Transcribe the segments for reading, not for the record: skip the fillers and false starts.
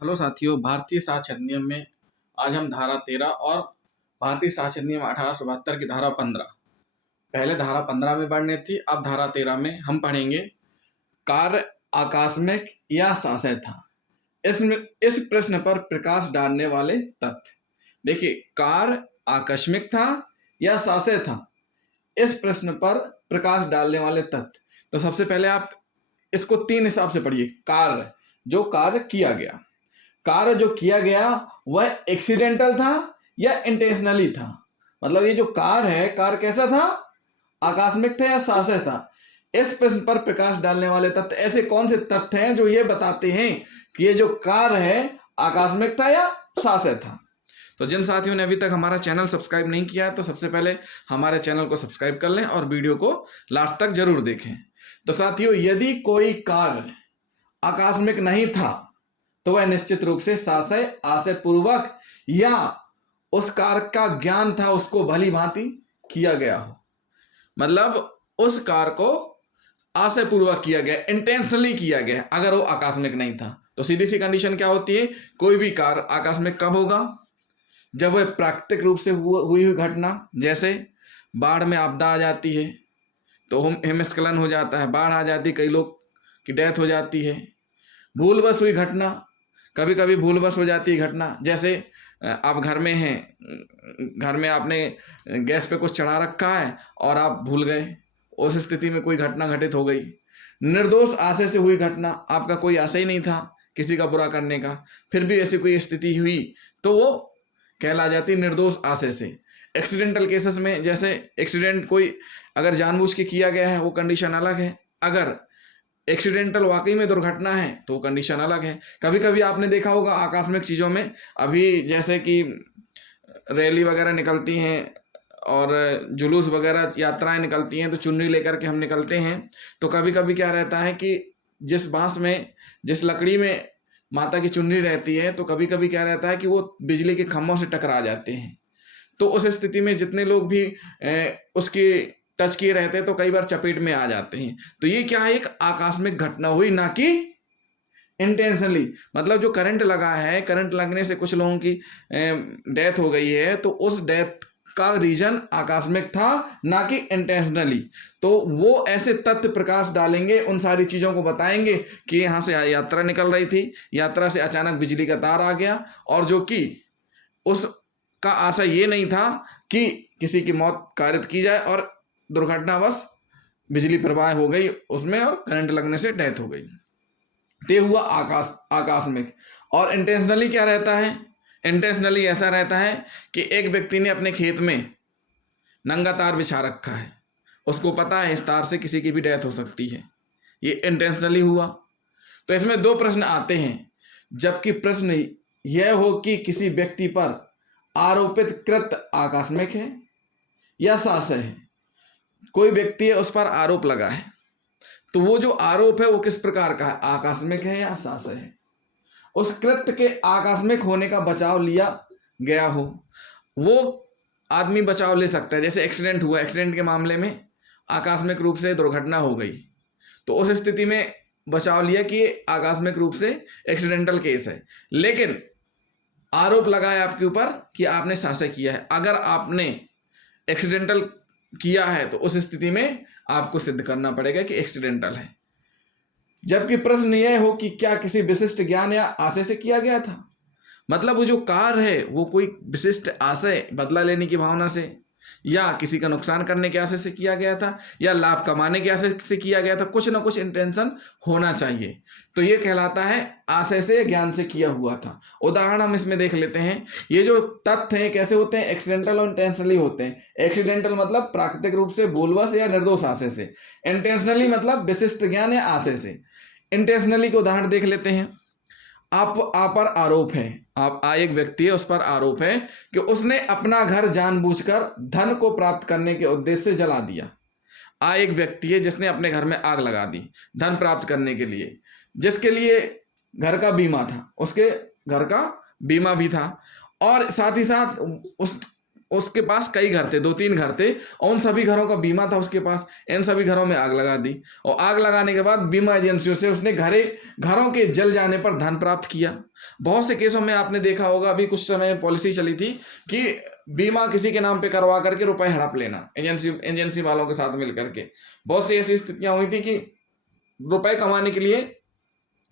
Hello साथियों, भारतीय साक्ष्य अधिनियम में आज हम धारा 13 और भारतीय साक्ष्य अधिनियम 1872 की धारा 15, पहले धारा 15 में पढ़नी थी, अब धारा 13 में हम पढ़ेंगे। कार्य आकस्मिक या शासय था। इस प्रश्न पर प्रकाश डालने वाले तथ्य। देखिए, कार्य आकस्मिक था या शासय था, इस प्रश्न पर प्रकाश डालने वाले तथ्य। तो सबसे पहले आप इसको तीन हिसाब से पढ़िए। कार्य, जो कार्य किया गया, कार्य जो किया गया वह एक्सीडेंटल था या इंटेंशनली था। मतलब ये जो कार्य है, कार्य कैसा था, आकस्मिक था या शासय था। इस प्रश्न पर प्रकाश डालने वाले तथ्य, ऐसे कौन से तथ्य हैं जो ये बताते हैं कि ये जो कार्य है आकस्मिक था या शासय था। तो जिन साथियों ने अभी तक हमारा चैनल सब्सक्राइब नहीं किया है तो सबसे पहले हमारे चैनल को सब्सक्राइब कर लें और वीडियो को लास्ट तक जरूर देखें। तो साथियों, यदि कोई कार्य आकस्मिक नहीं था तो वह निश्चित रूप से शासय आशय पूर्वक या उस कार्य का ज्ञान था, उसको भली भांति किया गया हो। मतलब उस कार्य को आशय पूर्वक किया गया, इंटेंशनली किया गया, अगर वो आकस्मिक नहीं था। तो सीधी सी कंडीशन क्या होती है, कोई भी कार्य आकस्मिक कब होगा, जब वह प्राकृतिक रूप से हुई घटना, जैसे बाढ़ में आपदा आ जाती है तो हिमस्खलन हो जाता है, बाढ़ आ जाती, कई लोग की डेथ हो जाती है। भूलवश हुई घटना, कभी कभी भूलवश हो जाती है घटना, जैसे आप घर में हैं, घर में आपने गैस पे कुछ चढ़ा रखा है और आप भूल गए, उस स्थिति में कोई घटना घटित हो गई। निर्दोष आशय से हुई घटना, आपका कोई आशय ही नहीं था किसी का बुरा करने का, फिर भी ऐसी कोई स्थिति हुई तो वो कहला जाती निर्दोष आशय से। एक्सीडेंटल केसेस में, जैसे एक्सीडेंट कोई अगर जानबूझ के किया गया है वो कंडीशन अलग है, अगर एक्सीडेंटल वाकई में दुर्घटना है तो कंडीशन अलग है। कभी कभी आपने देखा होगा आकस्मिक चीज़ों में, अभी जैसे कि रैली वगैरह निकलती हैं और जुलूस वगैरह यात्राएं निकलती हैं तो चुन्नी लेकर के हम निकलते हैं, तो कभी कभी क्या रहता है कि जिस बांस में, जिस लकड़ी में माता की चुन्नी रहती है, तो कभी कभी क्या रहता है कि वो बिजली के खंभों से टकरा जाते हैं। तो उस स्थिति में जितने लोग भी उसकी टच किए रहते हैं तो कई बार चपेट में आ जाते हैं। तो ये क्या है, एक आकस्मिक घटना हुई, ना कि इंटेंशनली। मतलब जो करंट लगा है, करंट लगने से कुछ लोगों की डेथ हो गई है, तो उस डेथ का रीजन आकस्मिक था, ना कि इंटेंशनली। तो वो ऐसे तथ्य प्रकाश डालेंगे, उन सारी चीज़ों को बताएंगे कि यहाँ से यात्रा निकल रही थी, यात्रा से अचानक बिजली का तार आ गया, और जो कि उसका आशय ये नहीं था कि किसी की मौत कारित की जाए, और दुर्घटनावश बिजली प्रवाह हो गई उसमें और करंट लगने से डेथ हो गई। ते हुआ आकस्मिक। और इंटेंशनली क्या रहता है, इंटेंशनली ऐसा रहता है कि एक व्यक्ति ने अपने खेत में नंगा तार बिछा रखा है, उसको पता है इस तार से किसी की भी डेथ हो सकती है, ये इंटेंशनली हुआ। तो इसमें दो प्रश्न आते हैं, जबकि प्रश्न यह हो कि किसी व्यक्ति पर आरोपित कृत्य आकस्मिक है या शासय है। कोई व्यक्ति है, उस पर आरोप लगा है, तो वो जो आरोप है वो किस प्रकार का है, आकस्मिक है या शासय है। उस कृत्य के आकस्मिक होने का बचाव लिया गया हो, वो आदमी बचाव ले सकता है। जैसे एक्सीडेंट हुआ, एक्सीडेंट के मामले में आकस्मिक रूप से दुर्घटना हो गई, तो उस स्थिति में बचाव लिया कि ये आकस्मिक रूप से एक्सीडेंटल केस है, लेकिन आरोप लगा है आपके ऊपर कि आपने शासय किया है। अगर आपने एक्सीडेंटल किया है तो उस स्थिति में आपको सिद्ध करना पड़ेगा कि एक्सीडेंटल है। जबकि प्रश्न यह हो कि क्या किसी विशिष्ट ज्ञान या आशय से किया गया था। मतलब वो जो कार्य है वो कोई विशिष्ट आशय, बदला लेने की भावना से या किसी का नुकसान करने के आशय से किया गया था या लाभ कमाने के आशय से किया गया था, कुछ ना कुछ इंटेंशन होना चाहिए। तो ये कहलाता है आशय से, ज्ञान से किया हुआ था। उदाहरण हम इसमें देख लेते हैं। ये जो तथ्य हैं कैसे होते हैं, एक्सीडेंटल और इंटेंशनली होते हैं। एक्सीडेंटल मतलब प्राकृतिक रूप से भूलवश या निर्दोष आशय से, इंटेंशनली मतलब विशिष्ट ज्ञान या आशय से। इंटेंशनली के उदाहरण देख लेते हैं। आप पर आरोप है, एक व्यक्ति है, उस पर आरोप है कि उसने अपना घर जानबूझकर धन को प्राप्त करने के उद्देश्य से जला दिया। एक व्यक्ति है जिसने अपने घर में आग लगा दी धन प्राप्त करने के लिए, जिसके लिए घर का बीमा था, उसके घर का बीमा भी था, और साथ ही साथ उस उसके पास कई घर थे, 2-3 घर थे और उन सभी घरों का बीमा था उसके पास। इन सभी घरों में आग लगा दी और आग लगाने के बाद बीमा एजेंसियों से उसने घरों के जल जाने पर धन प्राप्त किया। बहुत से केसों में आपने देखा होगा, अभी कुछ समय पॉलिसी चली थी कि बीमा किसी के नाम पे करवा करके रुपए हड़प लेना, एजेंसी वालों के साथ मिल करके। बहुत सी ऐसी स्थितियां हुई थी कि रुपए कमाने के लिए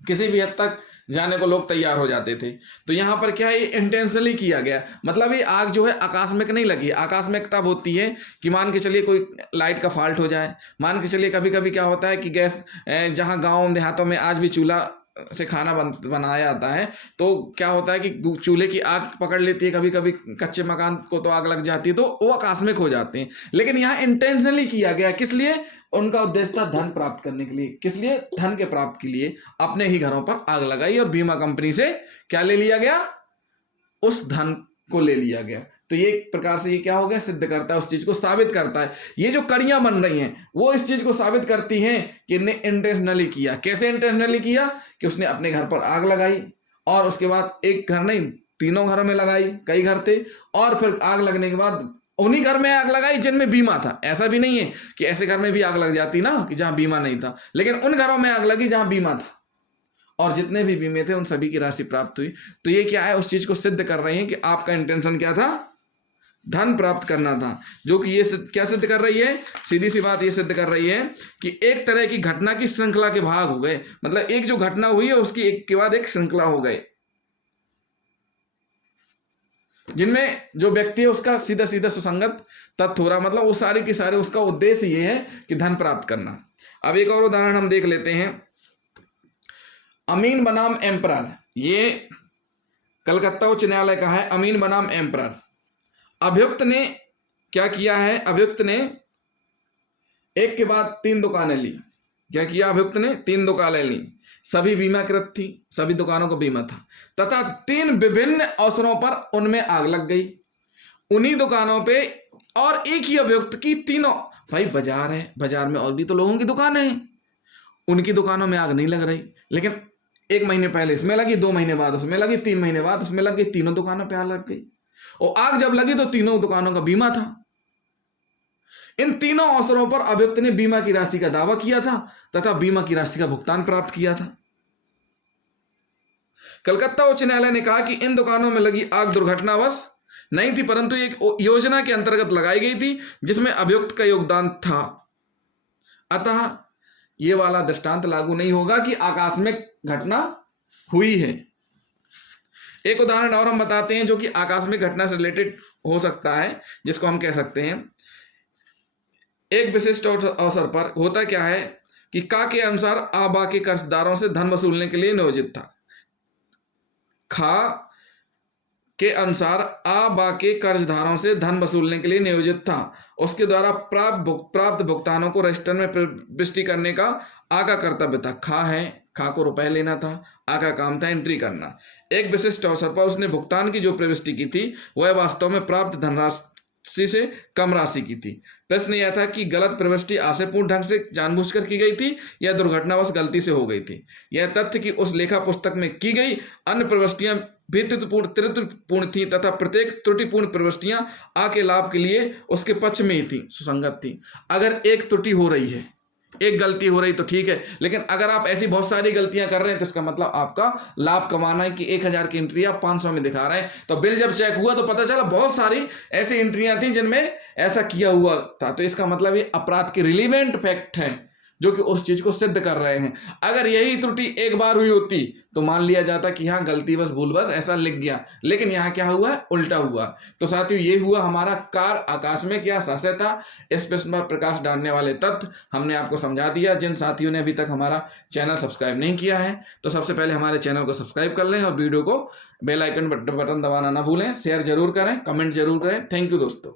किसी भी हद तक जाने को लोग तैयार हो जाते थे। तो यहाँ पर क्या है, ये इंटेंशनली किया गया। मतलब ये आग जो है आकस्मिक नहीं लगी। आकस्मिक तब होती है कि मान के चलिए कोई लाइट का फॉल्ट हो जाए, मान के चलिए कभी कभी क्या होता है कि गैस, जहाँ गाँव देहातों में आज भी चूल्हा से खाना बनाया जाता है, तो क्या होता है कि चूल्हे की आग पकड़ लेती है, कभी कभी कच्चे मकान को तो आग लग जाती है, तो वो आकस्मिक हो जाते हैं। लेकिन यहाँ इंटेंशनली किया गया, किस लिए? उनका उद्देश्य था धन प्राप्त करने के लिए। किस लिए? धन के प्राप्त के लिए अपने ही घरों पर आग लगाई और बीमा कंपनी से क्या ले लिया गया? उस धन को ले लिया गया। तो ये एक प्रकार से ये क्या हो गया, सिद्ध करता है, उस चीज को साबित करता है। ये जो कड़ियां बन रही हैं वो इस चीज को साबित करती हैं कि इन्हें इंटेंशनली किया। कैसे इंटेंशनली किया? कि उसने अपने घर पर आग लगाई और उसके बाद एक घर नहीं, 3 घरों में लगाई, कई घर थे, और फिर आग लगने के बाद उन्हीं घर में आग लगाई जिनमें बीमा था। ऐसा भी नहीं है कि ऐसे घर में भी आग लग जाती ना कि जहां बीमा नहीं था, लेकिन उन घरों में आग लगी जहां बीमा था, और जितने भी बीमे थे उन सभी की राशि प्राप्त हुई। तो ये क्या है, उस चीज को सिद्ध कर रहे हैं कि आपका इंटेंशन क्या था? धन प्राप्त करना था। जो कि ये क्या सिद्ध कर रही है? सीधी सी बात ये सिद्ध कर रही है कि एक तरह की घटना की श्रृंखला के भाग हो गए। मतलब एक जो घटना हुई है उसकी एक के बाद एक श्रृंखला हो गए, जिनमें जो व्यक्ति है उसका सीधा सीधा सुसंगत तत्व हो रहा। मतलब वो सारे के सारे उसका उद्देश्य ये है कि धन प्राप्त करना। अब एक और उदाहरण हम देख लेते हैं। अमीन बनाम एम्परर, ये कलकत्ता उच्च न्यायालय का है। अमीन बनाम एम्परर। अभियुक्त ने क्या किया है? अभियुक्त ने एक के बाद 3 दुकानें ली। क्या किया? अभियुक्त ने 3 दुकानें ली, सभी बीमाकृत थी, सभी दुकानों को बीमा था, तथा 3 विभिन्न अवसरों पर उनमें आग लग गई उन्हीं दुकानों पे। और एक ही अभियुक्त की तीनों, भाई बाजार है, बाजार में और भी तो लोगों की दुकानें हैं, उनकी दुकानों में आग नहीं लग रही, लेकिन 1 महीने पहले इसमें लगी, 2 महीने बाद उसमें लगी, 3 महीने बाद उसमें लग गई, तीनों दुकानों पे आग लग गई। और आग जब लगी तो तीनों दुकानों का बीमा था। इन तीनों अवसरों पर अभियुक्त ने बीमा की राशि का दावा किया था तथा बीमा की राशि का भुगतान प्राप्त किया था। कलकत्ता उच्च न्यायालय ने कहा कि इन दुकानों में लगी आग दुर्घटनावश नहीं थी, परंतु एक योजना के अंतर्गत लगाई गई थी जिसमें अभियुक्त का योगदान था। अतः यह वाला दृष्टांत लागू नहीं होगा कि आकस्मिक घटना हुई है। एक उदाहरण और हम बताते हैं जो कि आकस्मिक घटना से रिलेटेड हो सकता है, जिसको हम कह सकते हैं एक विशिष्ट अवसर पर होता क्या है कि का के अनुसार आ बा के कर्जदारों से धन वसूलने के लिए नियोजित था। खा के अनुसार आ बा के कर्जदारों से धन वसूलने के लिए नियोजित था। उसके द्वारा प्राप्त भुगतानों को रजिस्टर में प्रविष्टि करने का आ का कर्तव्य था। खा को रुपए लेना था, आ का काम था एंट्री करना। एक विशिष्ट अवसर पर उसने भुगतान की जो प्रविष्टि की थी वह वास्तव में प्राप्त धनराशि से कम राशि की थी। प्रश्न यह था कि गलत प्रविष्टि आशयपूर्ण ढंग से जानबूझकर की गई थी या दुर्घटनावश गलती से हो गई थी। यह तथ्य कि उस लेखा पुस्तक में की गई अन्य प्रविष्टियां भी त्रुटिपूर्ण थी तथा प्रत्येक त्रुटिपूर्ण प्रविष्टियां आ के लाभ के लिए उसके पक्ष में ही थी, सुसंगत थी। अगर एक त्रुटि हो रही है, एक गलती हो रही तो ठीक है, लेकिन अगर आप ऐसी बहुत सारी गलतियां कर रहे हैं तो इसका मतलब आपका लाभ कमाना है कि 1000 की एंट्री आप 500 में दिखा रहे हैं। तो बिल जब चेक हुआ तो पता चला बहुत सारी ऐसी एंट्रियां थी जिनमें ऐसा किया हुआ था। तो इसका मतलब ये अपराध के रिलीवेंट फैक्ट है जो कि उस चीज को सिद्ध कर रहे हैं। अगर यही त्रुटि एक बार हुई होती तो मान लिया जाता कि यहाँ गलती बस भूल बस ऐसा लिख गया, लेकिन यहाँ क्या हुआ? उल्टा हुआ। तो साथियों ये हुआ हमारा कार आकस्मिक या सहजता। इस प्रश्न पर प्रकाश डालने वाले तथ्य हमने आपको समझा दिया। जिन साथियों ने अभी तक हमारा चैनल सब्सक्राइब नहीं किया है तो सबसे पहले हमारे चैनल को सब्सक्राइब कर लें और वीडियो को बेल आइकन बटन दबाना ना भूलें। शेयर जरूर करें, कमेंट जरूर करें। थैंक यू दोस्तों।